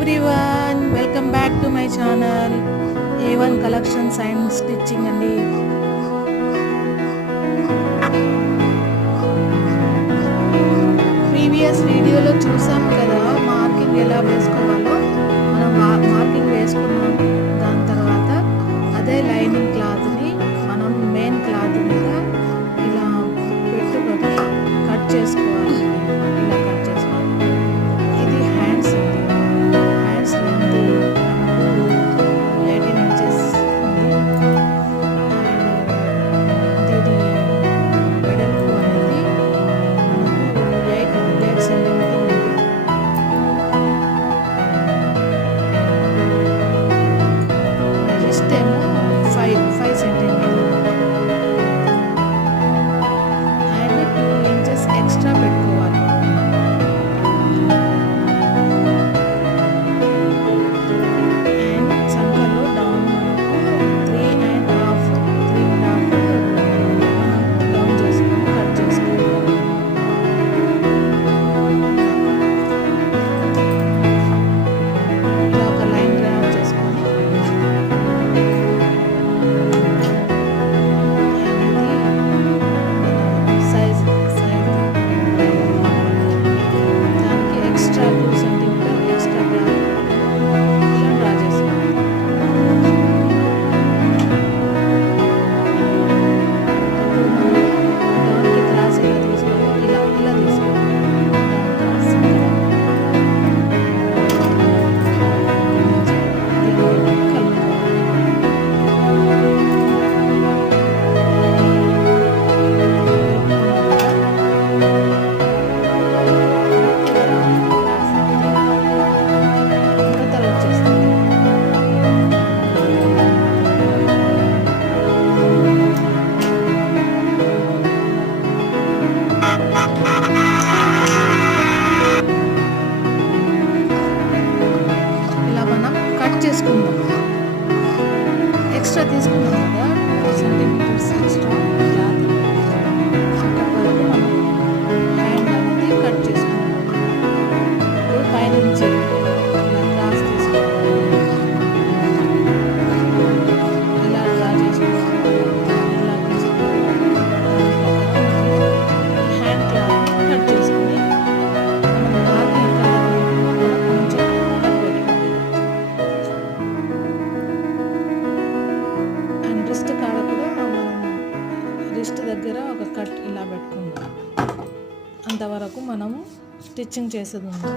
Everyone, welcome back to my channel A1 collections and stitching అండి. Previous వీడియోలో చూసాం కదా మార్కింగ్ ఎలా వేసుకోవాలో. మనం మార్కింగ్ వేసుకున్నాం. దాని తర్వాత అదే లైనింగ్ క్లాత్ని మనం మెయిన్ క్లాత్ మీద ఇలా పెట్టుకొని కట్ చేసుకోవాలి. ఇలా కట్ చేసుకోవాలి. ఇది హ్యాండ్స్ అండి. హ్యాండ్స్ లెంత్ 18 ఇంచెస్ ఉంది. దీని వెడల్పు అనేది మనకు 8 సెంటీమీటర్ ఉంది. రిస్ట్ ఏమో 5 సెంటీమీటర్ అండ్ 2 ఇంచెస్ ఎక్స్ట్రా పెట్టుకోవాలి. అండ్ సంఖలో డౌన్ మనకు 3.5 మనం డౌన్ చేసుకొని కట్ చేసుకోవాలి. ఇలా ఒక లైన్ డ్రా చేసుకొని సైజ్ దానికి ఎక్స్ట్రా 2 సెంటీమీటర్ ఎక్స్ట్రా ఇలా డ్రా చేసుకోవాలి. డౌన్కి క్రాస్ ఇలా తీసుకోవాలి. ఇలా తీసుకోవాలి. డౌన్ క్రాస్ ఇలా మనం కట్ చేసుకుందాం. ఎక్స్ట్రా తీసుకున్నాం కదా 2 సెంటీమీటర్స్ ఎక్స్ట్రా క్లాత్. అక్కడ వరకు మనం హ్యాండ్ అనేది కట్ చేసుకుందాం. ఇప్పుడు పైనుంచి ఇలా క్రాస్ తీసుకోవాలి. ఇలా డ్రా చేసుకోవాలి. ఇలా తీసుకోవాలి. హ్యాండ్ క్లాత్ కట్ చేసుకుని మనం మార్కింగ్ ఎక్కడ అక్కడ కొంచెం కట్ పెట్టుకోవాలి. అండ్ రిస్ట్ కాడ కూడా మనం రిస్ట్ దగ్గర ఒక కట్ ఇలా పెట్టుకుందాం. అంతవరకు మనము స్టిచ్చింగ్ చేసేది ఉంది.